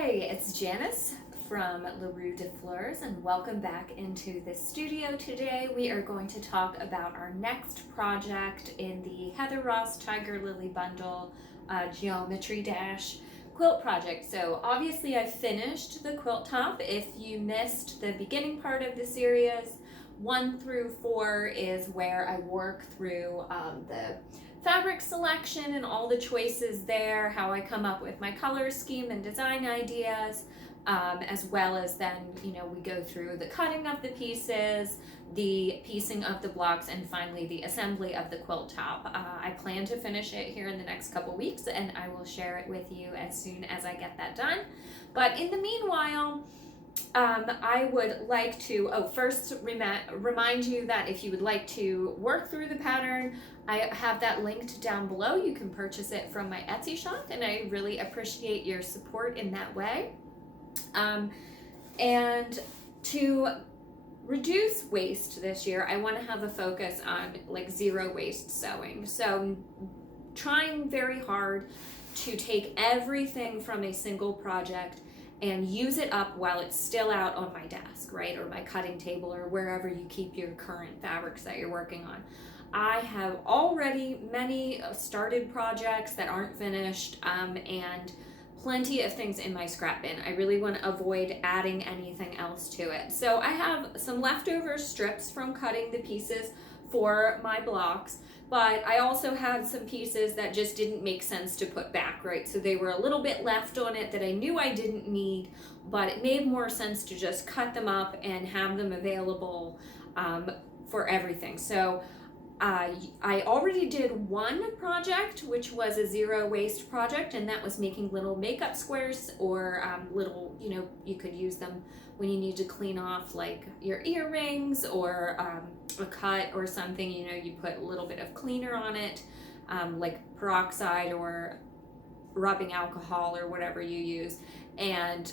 Hi, it's Janice from LaRue de Fleurs, and welcome back into the studio. Today we are going to talk about our next project in the Heather Ross Tiger Lily Bundle Geometry Dash Quilt project. So obviously I finished the quilt top. If you missed the beginning part of the series, 1 through 4 is where I work through the fabric selection and all the choices there, how I come up with my color scheme and design ideas, as well as then, we go through the cutting of the pieces, the piecing of the blocks, and finally the assembly of the quilt top. I plan to finish it here in the next couple weeks, and I will share it with you as soon as I get that done. But in the meanwhile, I would like to first remind you that if you would like to work through the pattern, I have that linked down below. You can purchase it from my Etsy shop, and I really appreciate your support in that way. And to reduce waste this year, I want to have a focus on zero waste sewing. So trying very hard to take everything from a single project and use it up while it's still out on my desk, right? Or my cutting table, or wherever you keep your current fabrics that you're working on. I have already many started projects that aren't finished, and plenty of things in my scrap bin. I really want to avoid adding anything else to it. So I have some leftover strips from cutting the pieces for my blocks, but I also had some pieces that just didn't make sense to put back, right? So they were a little bit left on it that I knew I didn't need, but it made more sense to just cut them up and have them available for everything. So I already did one project, which was a zero waste project, and that was making little makeup squares, or little, you could use them when you need to clean off like your earrings or a cut or something. You put a little bit of cleaner on it, like peroxide or rubbing alcohol or whatever you use, and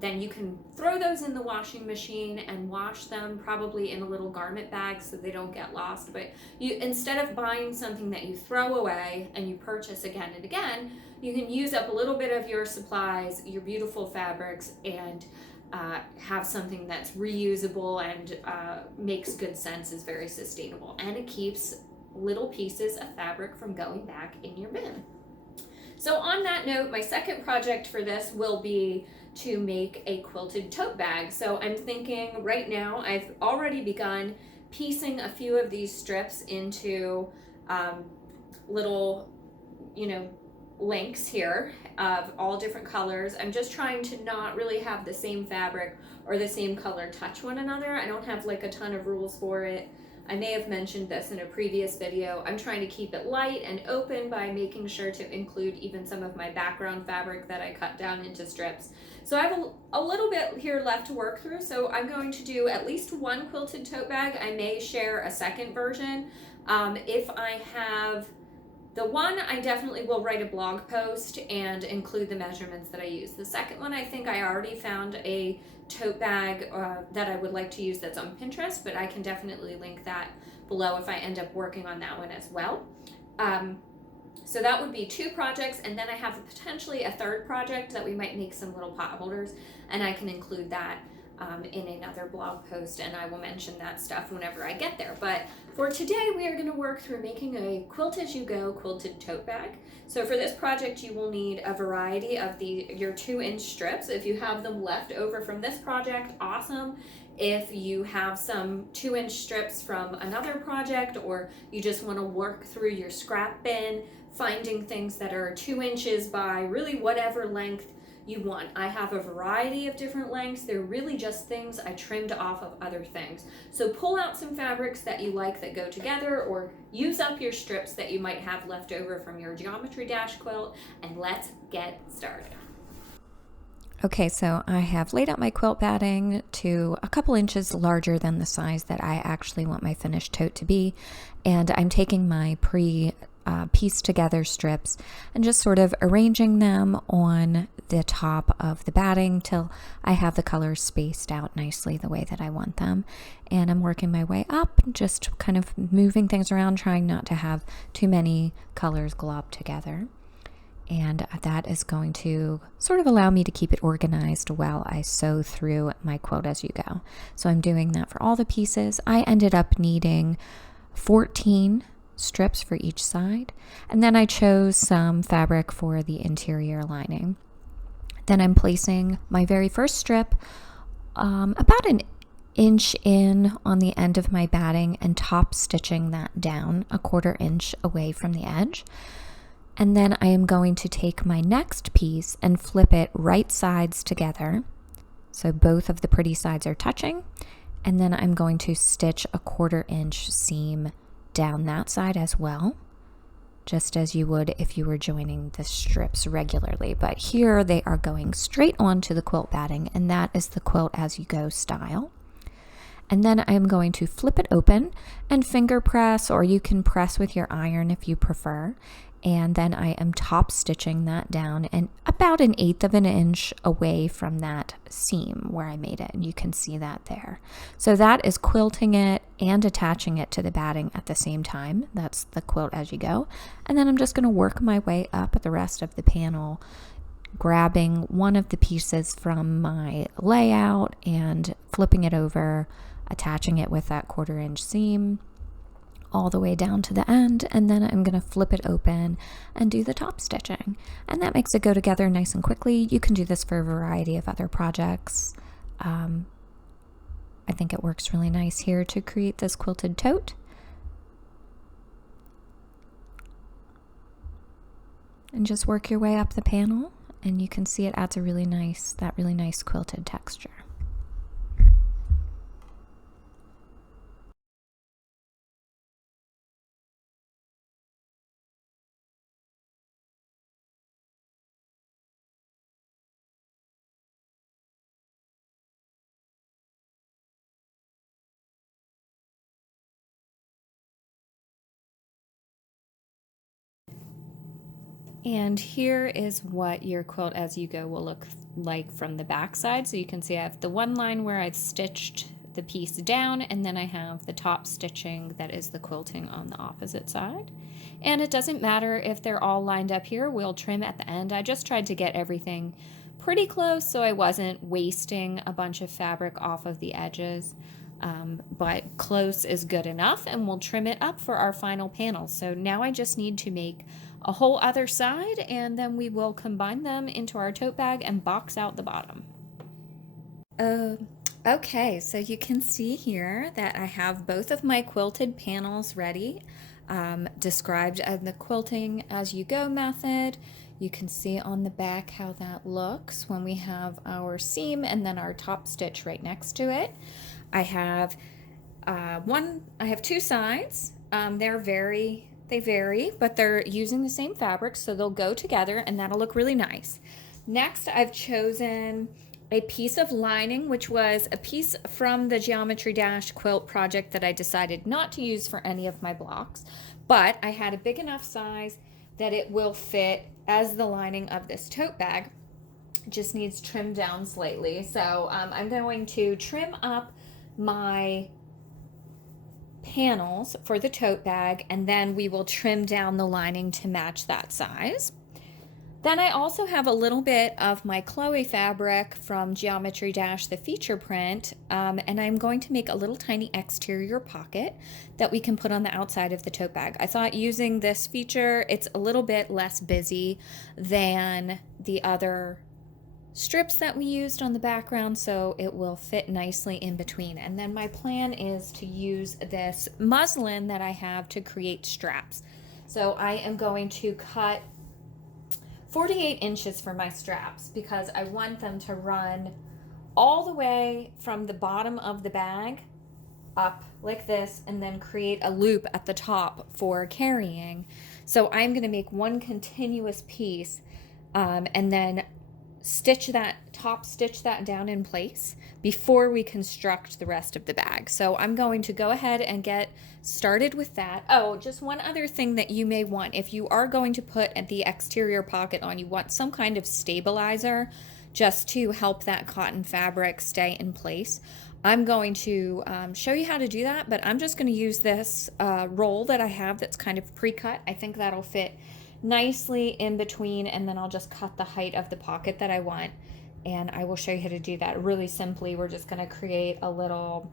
then you can throw those in the washing machine and wash them, probably in a little garment bag so they don't get lost. But instead of buying something that you throw away and you purchase again and again, you can use up a little bit of your supplies, your beautiful fabrics, and have something that's reusable and makes good sense, is very sustainable, and it keeps little pieces of fabric from going back in your bin. So on that note, my second project for this will be to make a quilted tote bag. So I'm thinking right now, I've already begun piecing a few of these strips into little, links here of all different colors. I'm just trying to not really have the same fabric or the same color touch one another. I don't have a ton of rules for it. I may have mentioned this in a previous video. I'm trying to keep it light and open by making sure to include even some of my background fabric that I cut down into strips. So I have a little bit here left to work through, so I'm going to do at least one quilted tote bag. I may share a second version. If I have the one, I definitely will write a blog post and include the measurements that I use. The second one, I think I already found a tote bag that I would like to use that's on Pinterest, but I can definitely link that below if I end up working on that one as well. So that would be 2 projects, and then I have potentially a third project that we might make some little pot holders, and I can include that in another blog post, and I will mention that stuff whenever I get there. But for today, we are going to work through making a quilt as you go quilted tote bag. So for this project, you will need a variety of your 2-inch strips. If you have them left over from this project, awesome. If you have some 2-inch strips from another project, or you just want to work through your scrap bin, finding things that are 2 inches by really whatever length you want. I have a variety of different lengths. They're really just things I trimmed off of other things. So pull out some fabrics that you like that go together, or use up your strips that you might have left over from your Geometry Dash quilt, and let's get started. Okay, so I have laid out my quilt batting to a couple inches larger than the size that I actually want my finished tote to be, and I'm taking my pieced together strips and just sort of arranging them on the top of the batting till I have the colors spaced out nicely the way that I want them. And I'm working my way up, just kind of moving things around, trying not to have too many colors globbed together. and that is going to sort of allow me to keep it organized while I sew through my quilt as you go. So I'm doing that for all the pieces. I ended up needing 14 strips for each side, and then I chose some fabric for the interior lining. Then I'm placing my very first strip about an inch in on the end of my batting and top stitching that down a 1/4 inch away from the edge. And then I am going to take my next piece and flip it right sides together, so both of the pretty sides are touching, and then I'm going to stitch a 1/4 inch seam down that side as well, just as you would if you were joining the strips regularly. But here they are going straight onto the quilt batting, and that is the quilt as you go style. And then I'm going to flip it open and finger press, or you can press with your iron if you prefer. And then I am top stitching that down and about 1/8 of an inch away from that seam where I made it. And you can see that there. So that is quilting it and attaching it to the batting at the same time. That's the quilt as you go. And then I'm just going to work my way up the rest of the panel, grabbing one of the pieces from my layout and flipping it over, attaching it with that 1/4 inch seam all the way down to the end, and then I'm going to flip it open and do the top stitching, and that makes it go together nice and quickly. You can do this for a variety of other projects. I think it works really nice here to create this quilted tote. And just work your way up the panel, and you can see it adds a really nice quilted texture. And here is what your quilt as you go will look like from the back side. So you can see I have the one line where I've stitched the piece down, and then I have the top stitching that is the quilting on the opposite side. And it doesn't matter if they're all lined up here, we'll trim at the end. I just tried to get everything pretty close so I wasn't wasting a bunch of fabric off of the edges. But close is good enough, and we'll trim it up for our final panel. So now I just need to make a whole other side, and then we will combine them into our tote bag and box out the bottom. Okay, so you can see here that I have both of my quilted panels ready, described as the quilting as you go method. You can see on the back how that looks when we have our seam and then our top stitch right next to it. I have two sides. They vary, but they're using the same fabric, so they'll go together and that'll look really nice. Next, I've chosen a piece of lining, which was a piece from the Geometry Dash Quilt project that I decided not to use for any of my blocks, but I had a big enough size that it will fit as the lining of this tote bag. It just needs trimmed down slightly. So I'm going to trim up my panels for the tote bag, and then we will trim down the lining to match that size. Then I also have a little bit of my Chloe fabric from Geometry Dash, the feature print, and I'm going to make a little tiny exterior pocket that we can put on the outside of the tote bag. I thought using this feature, it's a little bit less busy than the other strips that we used on the background, so it will fit nicely in between. And then my plan is to use this muslin that I have to create straps. So I am going to cut 48 inches for my straps because I want them to run all the way from the bottom of the bag up like this and then create a loop at the top for carrying. So I'm going to make one continuous piece and then stitch that down in place before we construct the rest of the bag. So I'm going to go ahead and get started with that. Oh, just one other thing that you may want, if you are going to put the exterior pocket on, you want some kind of stabilizer just to help that cotton fabric stay in place. I'm going to show you how to do that, but I'm just going to use this roll that I have that's kind of pre-cut. I think that'll fit nicely in between, and then I'll just cut the height of the pocket that I want. And I will show you how to do that really simply. We're just going to create a little,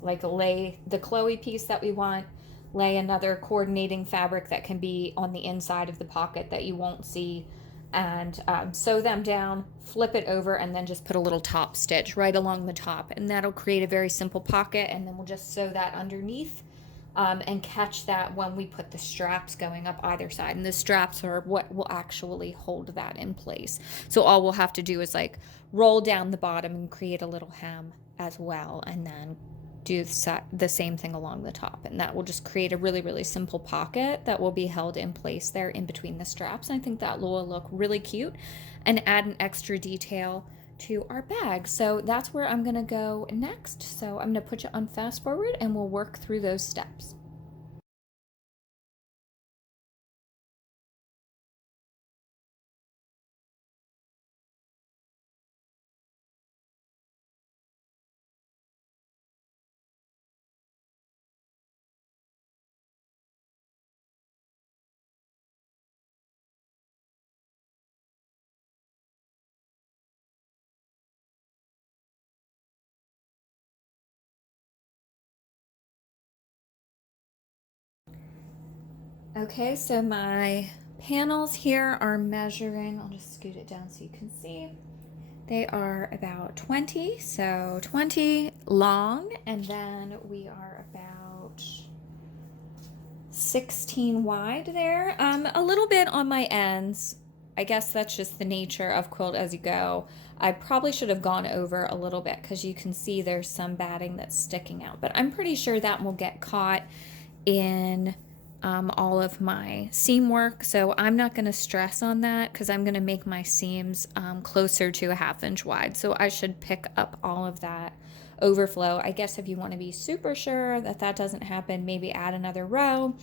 like, lay the Chloe piece that we want, lay another coordinating fabric that can be on the inside of the pocket that you won't see, and sew them down, flip it over, and then just put a little top stitch right along the top, and that'll create a very simple pocket. And then we'll just sew that underneath, and catch that when we put the straps going up either side. And the straps are what will actually hold that in place. So all we'll have to do is like roll down the bottom and create a little hem as well, and then do the same thing along the top, and that will just create a really, really simple pocket that will be held in place there in between the straps. And I think that will look really cute and add an extra detail to our bag. So that's where I'm gonna go next. So I'm gonna put you on fast forward and we'll work through those steps. Okay, so my panels here are measuring, I'll just scoot it down so you can see. They are about 20, so 20 long, and then we are about 16 wide there. A little bit on my ends. I guess that's just the nature of quilt as you go. I probably should have gone over a little bit because you can see there's some batting that's sticking out, but I'm pretty sure that will get caught in all of my seam work, so I'm not going to stress on that because I'm going to make my seams closer to a 1/2 inch wide, so I should pick up all of that overflow. I guess if you want to be super sure that that doesn't happen, maybe add another row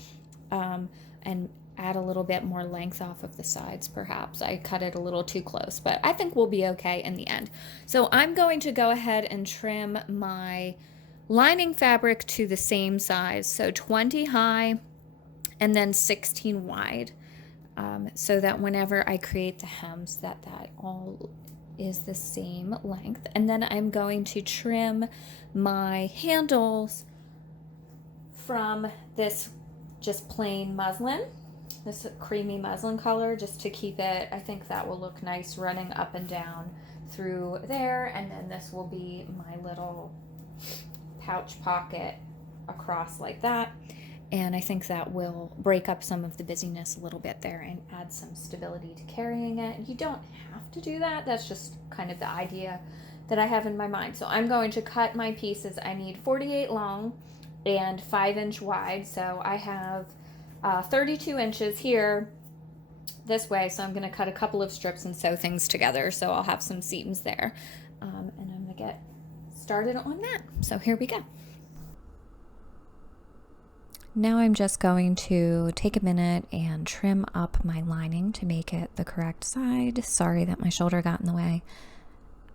and add a little bit more length off of the sides. Perhaps I cut it a little too close, but I think we'll be okay in the end. So I'm going to go ahead and trim my lining fabric to the same size, so 20 high and then 16 wide, so that whenever I create the hems that all is the same length. And then I'm going to trim my handles from this just plain muslin, this creamy muslin color, just to keep it, I think that will look nice running up and down through there. And then this will be my little pouch pocket across like that. And I think that will break up some of the busyness a little bit there and add some stability to carrying it. You don't have to do that. That's just kind of the idea that I have in my mind. So I'm going to cut my pieces. I need 48 long and 5 inch wide. So I have 32 inches here this way. So I'm going to cut a couple of strips and sew things together. So I'll have some seams there. And I'm going to get started on that. So here we go. Now I'm just going to take a minute and trim up my lining to make it the correct side. Sorry that my shoulder got in the way.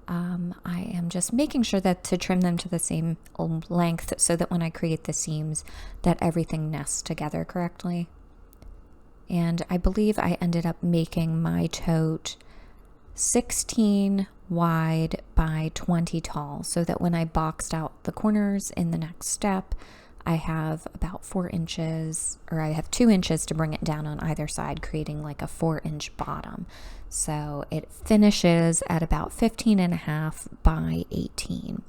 I am just making sure that to trim them to the same length so that when I create the seams that everything nests together correctly. And I believe I ended up making my tote 16 wide by 20 tall, so that when I boxed out the corners in the next step, I have about 4 inches, or I have 2 inches to bring it down on either side, creating like a 4-inch bottom. So it finishes at about 15.5 by 18.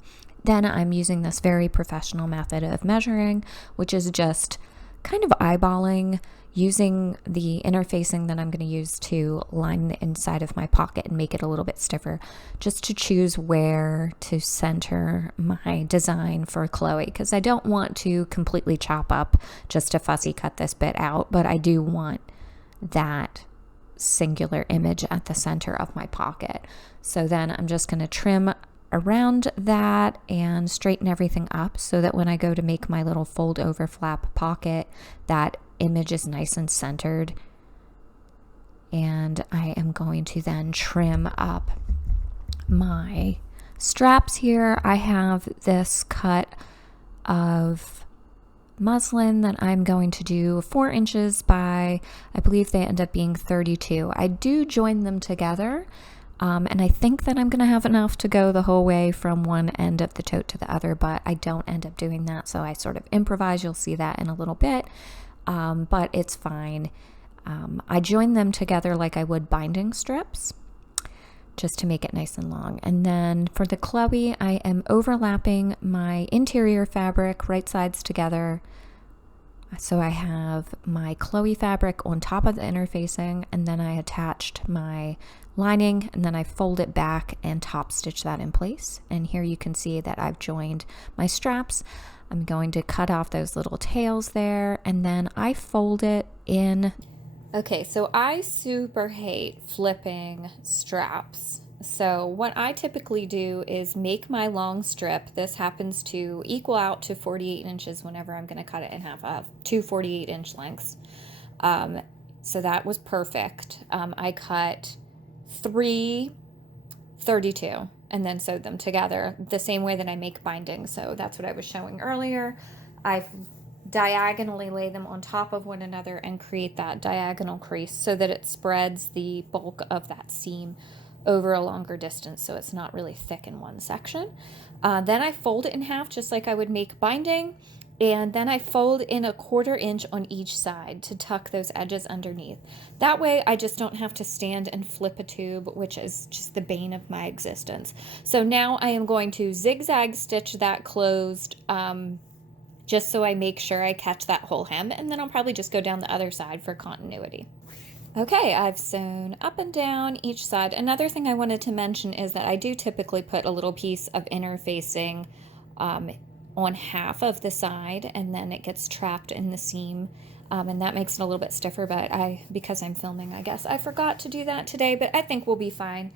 Then I'm using this very professional method of measuring, which is just kind of eyeballing, using the interfacing that I'm going to use to line the inside of my pocket and make it a little bit stiffer, just to choose where to center my design for Chloe, because I don't want to completely chop up just to fussy cut this bit out, but I do want that singular image at the center of my pocket. So then I'm just going to trim around that and straighten everything up so that when I go to make my little fold over flap pocket, that image is nice and centered. And I am going to then trim up my straps here. I have this cut of muslin that I'm going to do 4 inches by, I believe they end up being 32. I do join them together, and I think that I'm going to have enough to go the whole way from one end of the tote to the other, but I don't end up doing that, so I sort of improvise. You'll see that in a little bit, but it's fine. I join them together like I would binding strips, just to make it nice and long. And then for the Chloe, I am overlapping my interior fabric right sides together. So I have my Chloe fabric on top of the interfacing, and then I attached my lining, and then I fold it back and top stitch that in place. And here you can see that I've joined my straps. I'm going to cut off those little tails there, and then I fold it in. Okay, so I super hate flipping straps. So what I typically do is make my long strip. This happens to equal out to 48 inches whenever I'm going to cut it in half of 2 48-inch lengths. So that was perfect. I cut 3 32 and then sewed them together the same way that I make binding. So that's what I was showing earlier. I've diagonally lay them on top of one another and create that diagonal crease so that it spreads the bulk of that seam over a longer distance, so it's not really thick in one section. Then I fold it in half just like I would make binding, and then I fold in 1/4 inch on each side to tuck those edges underneath. That way I just don't have to stand and flip a tube, which is just the bane of my existence. So now I am going to zigzag stitch that closed, just so I make sure I catch that whole hem, and then I'll probably just go down the other side for continuity. Okay, I've sewn up and down each side. Another thing I wanted to mention is that I do typically put a little piece of interfacing on half of the side, and then it gets trapped in the seam, and that makes it a little bit stiffer, but because I'm filming, I guess I forgot to do that today, but I think we'll be fine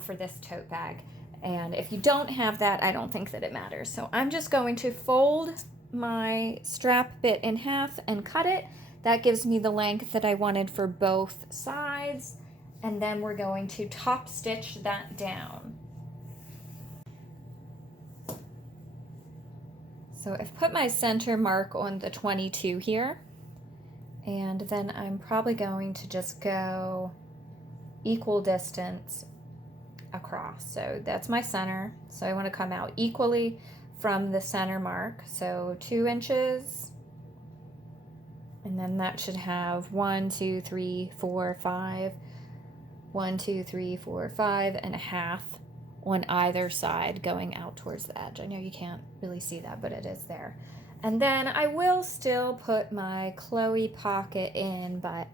for this tote bag. And if you don't have that, I don't think that it matters. So I'm just going to fold my strap bit in half and cut it. That gives me the length that I wanted for both sides, and then we're going to top stitch that down. So I've put my center mark on the 22 here, and then I'm probably going to just go equal distance across. So that's my center, so I want to come out equally from the center mark, so 2 inches, and then that should have 1 2 3 4 5 1 2 3 4 5 and a half on either side going out towards the edge. I know you can't really see that, but it is there. And then I will still put my Chloe pocket in, but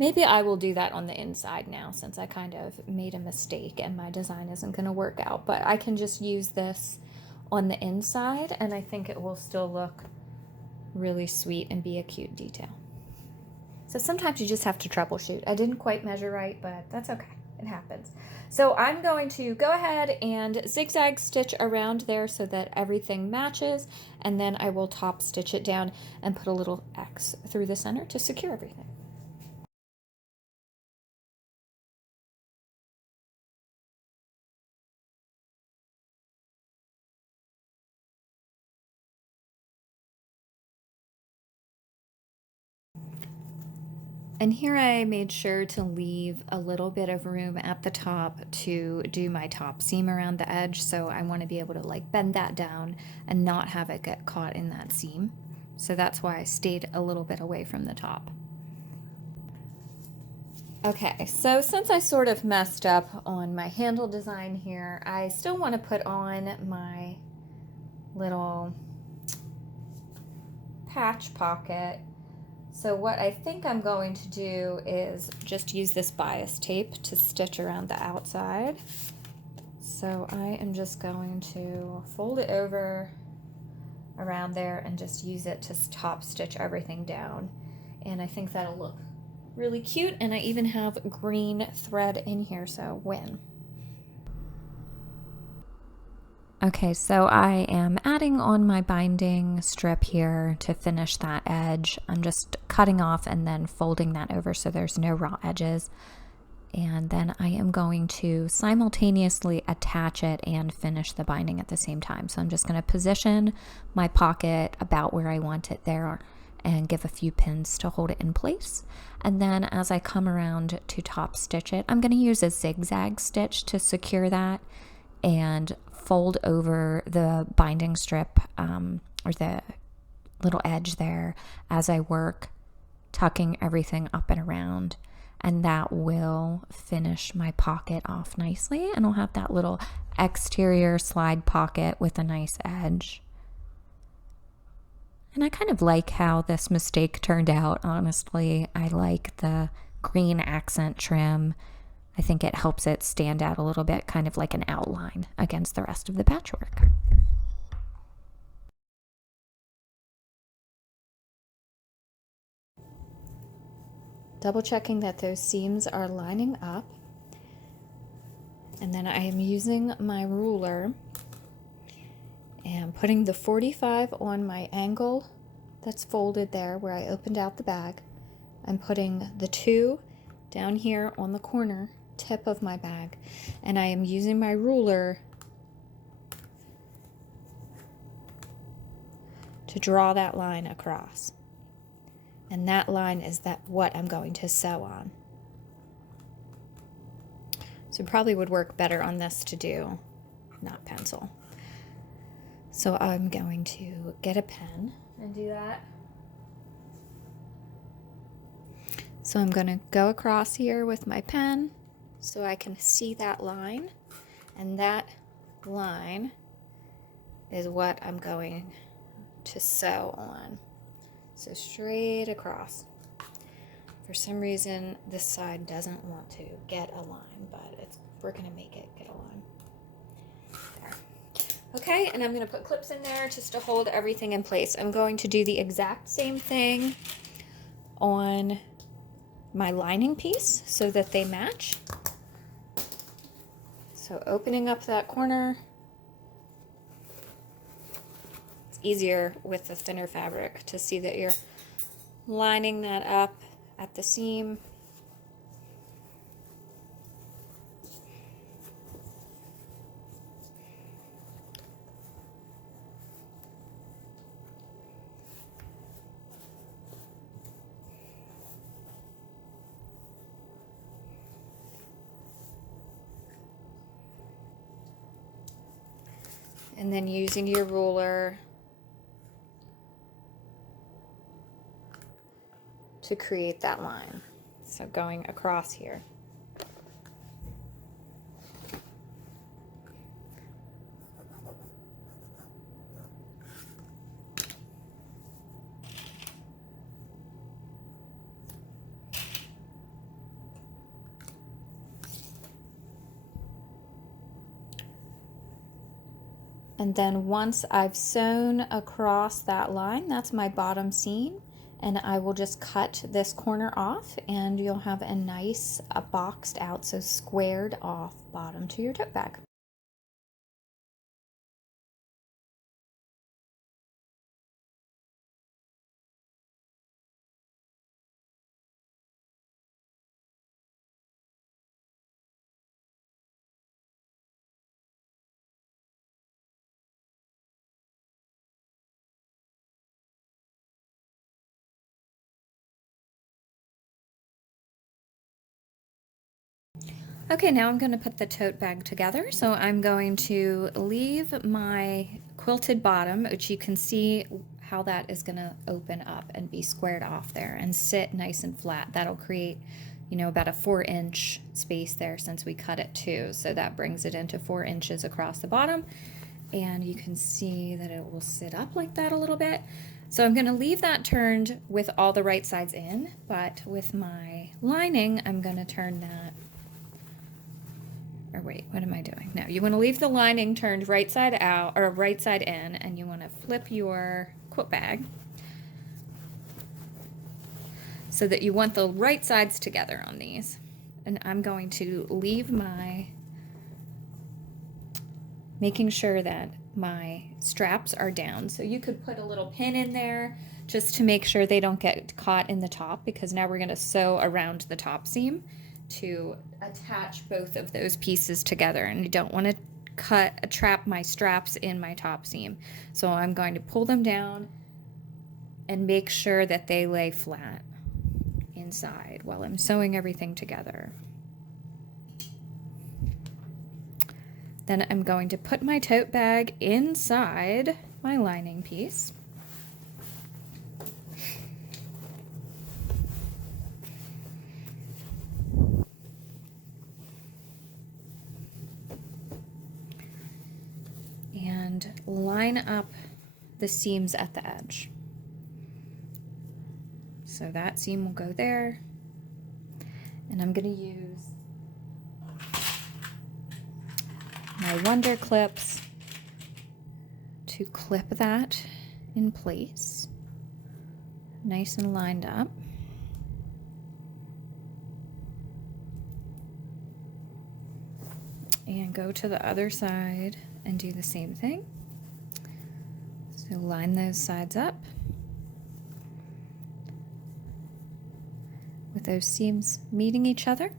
maybe I will do that on the inside now, since I kind of made a mistake and my design isn't going to work out. But I can just use this on the inside, and I think it will still look really sweet and be a cute detail. So sometimes you just have to troubleshoot. I didn't quite measure right, but that's okay. It happens. So I'm going to go ahead and zigzag stitch around there so that everything matches, and then I will top stitch it down and put a little X through the center to secure everything. And here I made sure to leave a little bit of room at the top to do my top seam around the edge, so I want to be able to like bend that down and not have it get caught in that seam. So that's why I stayed a little bit away from the top. Okay, so since I sort of messed up on my handle design here, I still want to put on my little patch pocket. So what I think I'm going to do is just use this bias tape to stitch around the outside. So I am just going to fold it over around there and just use it to top stitch everything down. And I think that'll look really cute, and I even have green thread in here, so win. Okay, so I am adding on my binding strip here to finish that edge. I'm just cutting off and then folding that over so there's no raw edges. And then I am going to simultaneously attach it and finish the binding at the same time. So I'm just going to position my pocket about where I want it there and give a few pins to hold it in place. And then as I come around to top stitch it, I'm going to use a zigzag stitch to secure that and fold over the binding strip or the little edge there as I work, tucking everything up and around. And that will finish my pocket off nicely, and I'll have that little exterior slide pocket with a nice edge. And I kind of like how this mistake turned out, honestly. I like the green accent trim. I think it helps it stand out a little bit, kind of like an outline against the rest of the patchwork. Double checking that those seams are lining up. And then I am using my ruler and putting the 45 on my angle that's folded there where I opened out the bag. I'm putting the 2 down here on the corner tip of my bag, and I am using my ruler to draw that line across. And that line is what I'm going to sew on. So probably would work better on this to do, not pencil. So I'm going to get a pen and do that. So I'm going to go across here with my pen so I can see that line. And that line is what I'm going to sew on. So straight across. For some reason, this side doesn't want to get a line, but we're going to make it get a line. There. Okay, and I'm going to put clips in there just to hold everything in place. I'm going to do the exact same thing on my lining piece so that they match. So opening up that corner. It's easier with the thinner fabric to see that you're lining that up at the seam. And then using your ruler to create that line. So going across here. And then once I've sewn across that line, that's my bottom seam, and I will just cut this corner off and you'll have a nice boxed out, so squared off bottom to your tote bag. Okay, now I'm going to put the tote bag together. So I'm going to leave my quilted bottom, which you can see how that is going to open up and be squared off there and sit nice and flat. That'll create, you know, about a 4-inch space there since we cut it too. So that brings it into 4 inches across the bottom. And you can see that it will sit up like that a little bit. So I'm going to leave that turned with all the right sides in, but with my lining, I'm going to turn that. Or wait, what am I doing? No, you want to leave the lining turned right side out or right side in, and you want to flip your quilt bag so that you want the right sides together on these. And I'm going to leave making sure that my straps are down. So you could put a little pin in there just to make sure they don't get caught in the top, because now we're going to sew around the top seam to attach both of those pieces together, and I don't want to trap my straps in my top seam. So I'm going to pull them down and make sure that they lay flat inside while I'm sewing everything together. Then I'm going to put my tote bag inside my lining piece. And line up the seams at the edge. So that seam will go there, and I'm going to use my Wonder Clips to clip that in place, nice and lined up. And go to the other side and do the same thing. So line those sides up with those seams meeting each other.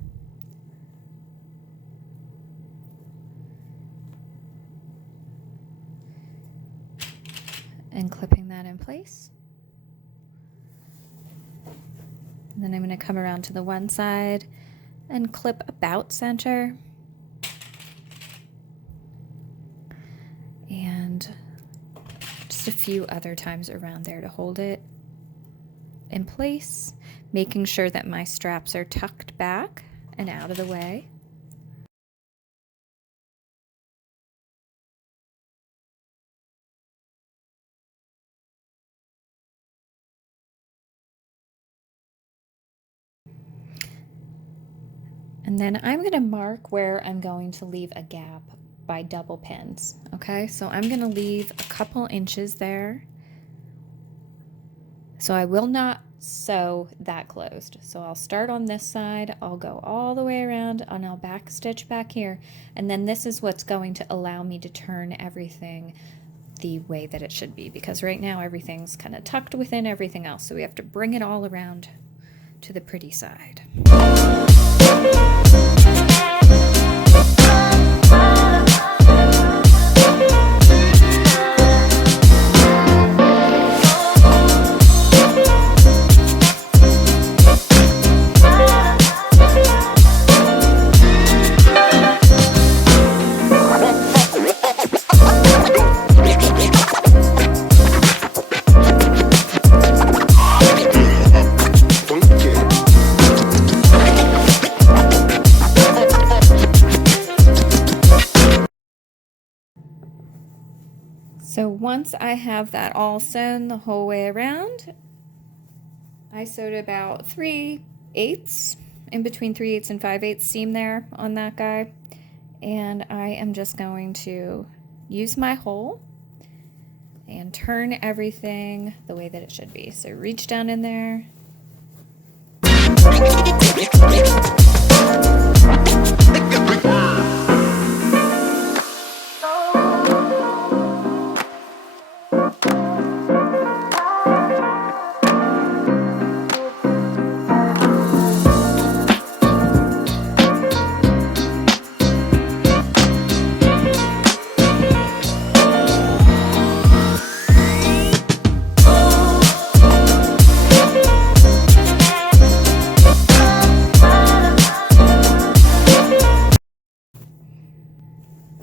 And clipping that in place. And then I'm going to come around to the one side and clip about center. And just a few other times around there to hold it in place, making sure that my straps are tucked back and out of the way. And then I'm going to mark where I'm going to leave a gap by double pins. Okay, so I'm going to leave a couple inches there. So I will not sew that closed. So I'll start on this side, I'll go all the way around, and I'll back stitch back here. And then this is what's going to allow me to turn everything the way that it should be, because right now everything's kind of tucked within everything else. So we have to bring it all around to the pretty side. So once I have that all sewn the whole way around, I sewed about 3/8, in between 3/8 and 5/8 seam there on that guy. And I am just going to use my hole and turn everything the way that it should be. So reach down in there.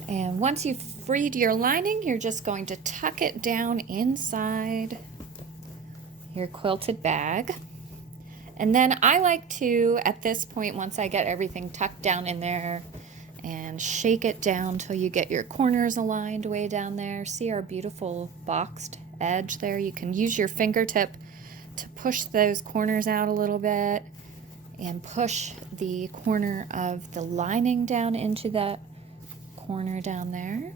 And once you've freed your lining, you're just going to tuck it down inside your quilted bag. And then I like to, at this point, once I get everything tucked down in there, and shake it down till you get your corners aligned way down there. See our beautiful boxed edge there? You can use your fingertip to push those corners out a little bit and push the corner of the lining down into that corner down there.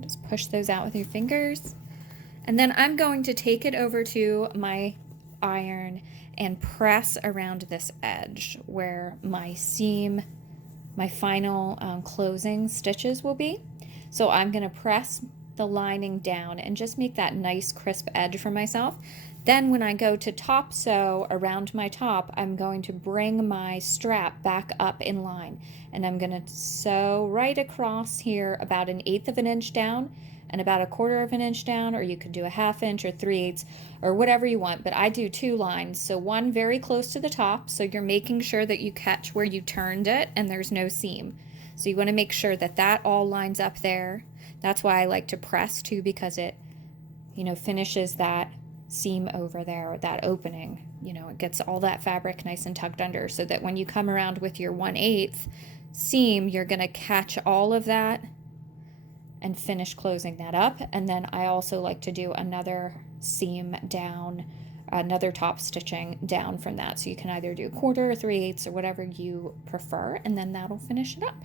Just push those out with your fingers. And then I'm going to take it over to my iron and press around this edge where my seam, my final closing stitches will be. So I'm going to press the lining down and just make that nice crisp edge for myself. Then when I go to top sew around my top, I'm going to bring my strap back up in line, and I'm going to sew right across here about 1/8 of an inch down and about 1/4 of an inch down, or you could do a 1/2 inch or 3/8 or whatever you want, but I do 2 lines. So one very close to the top, so you're making sure that you catch where you turned it and there's no seam. So you want to make sure that that all lines up there. That's why I like to press too, because it, finishes that seam over there, that opening. It gets all that fabric nice and tucked under, so that when you come around with your 1/8 seam, you're going to catch all of that and finish closing that up. And then I also like to do another seam down, another top stitching down from that. So you can either do 1/4 or 3/8 or whatever you prefer, and then that'll finish it up.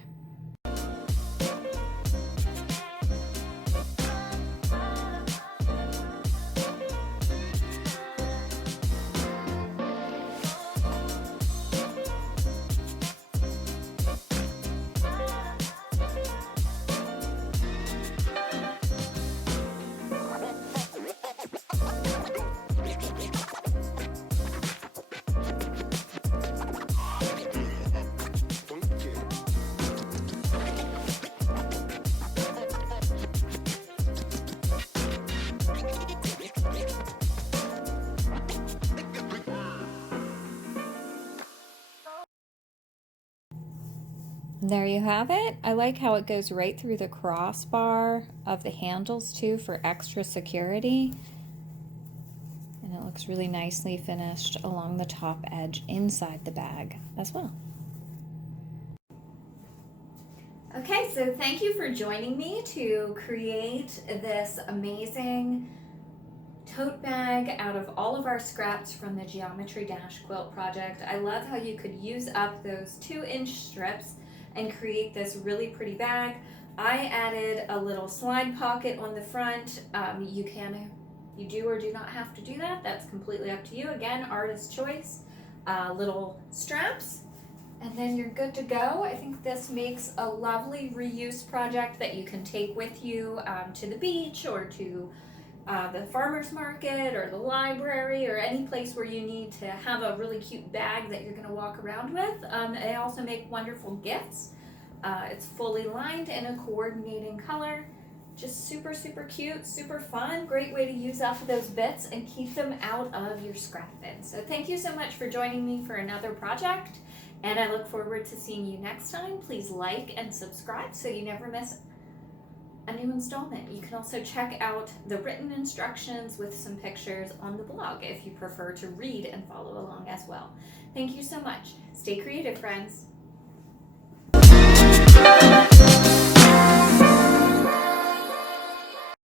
There you have it. I like how it goes right through the crossbar of the handles too for extra security. And it looks really nicely finished along the top edge inside the bag as well. Okay, so thank you for joining me to create this amazing tote bag out of all of our scraps from the Geometry Dash Quilt project. I love how you could use up those 2-inch strips and create this really pretty bag. I added a little slide pocket on the front. You do or do not have to do that. That's completely up to you. Again, artist choice. Little straps, and then you're good to go. I think this makes a lovely reuse project that you can take with you to the beach or to the farmer's market or the library or any place where you need to have a really cute bag that you're going to walk around with. They also make wonderful gifts. It's fully lined in a coordinating color. Just super, super cute, super fun. Great way to use up those bits and keep them out of your scrap bin. So thank you so much for joining me for another project, and I look forward to seeing you next time. Please like and subscribe so you never miss a new installment. You can also check out the written instructions with some pictures on the blog if you prefer to read and follow along as well. Thank you so much. Stay creative, friends.